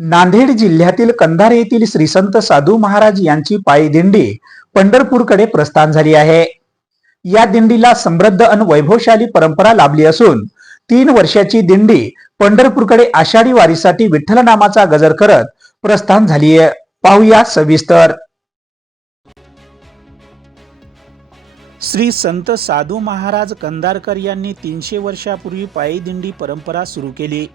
नांदेड जिल्ह्यातील कंधार येथील श्रीसंत साधू महाराज यांची पायी दिंडी पंढरपूरकडे प्रस्थान झाली आहे. या दिंडीला समृद्ध अन वैभवशाली परंपरा लाभली असून तीन वर्षाची दिंडी पंढरपूरकडे आषाढी वारीसाठी विठ्ठल नामाचा गजर करत प्रस्थान झाली आहे. पाहूया सविस्तर. श्री संत साधू महाराज कंदारकर यांनी तीनशे वर्षापूर्वी पायी दिंडी परंपरा सुरू केली.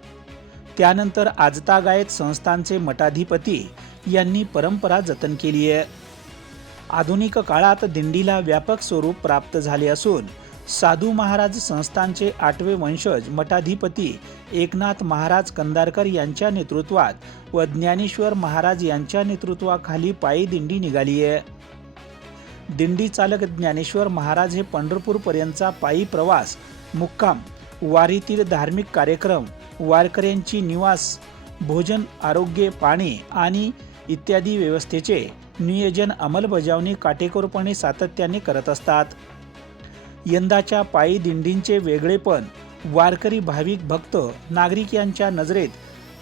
त्यानंतर आजतागायत संस्थांचे मठाधिपती यांनी परंपरा जतन केली आहे. आधुनिक काळात दिंडीला व्यापक स्वरूप प्राप्त झाले असून साधू महाराज संस्थांचे आठवे वंशज मठाधिपती एकनाथ महाराज कंदारकर यांच्या नेतृत्वात व ज्ञानेश्वर महाराज यांच्या नेतृत्वाखाली पायी दिंडी निघाली आहे. दिंडी चालक ज्ञानेश्वर महाराज हे पंढरपूरपर्यंतचा पायी प्रवास मुक्काम वारीतील धार्मिक कार्यक्रम वारकऱ्यांची निवास भोजन आरोग्य पाणी आणि इत्यादी व्यवस्थेचे नियोजन अंमलबजावणी काटेकोरपणे सातत्याने करत असतात. यंदाच्या पायी दिंडींचे वेगळेपण वारकरी भाविक भक्त नागरिक यांच्या नजरेत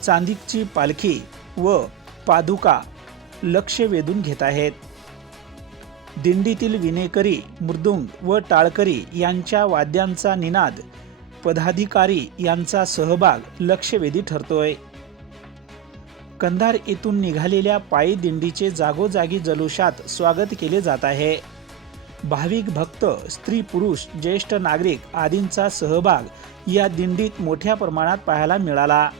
चांदीची पालखी व पादुका लक्ष वेधून घेत आहेत. दिंडीतील विनेकरी मृदुंग व टाळकरी यांच्या वाद्यांचा निनाद पदाधिकारी यांचा सहभाग लक्षवेधी ठरतोय. कंधार येथून निघालेल्या पायी दिंडीचे जागोजागी जल्लोषात स्वागत केले जात आहे. भाविक भक्त स्त्री पुरुष ज्येष्ठ नागरिक आदींचा सहभाग या दिंडीत मोठ्या प्रमाणात पाहायला मिळाला.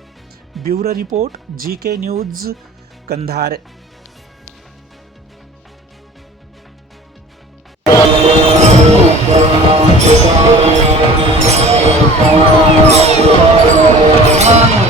Bureau report G K news Kandhar. Oh, my God.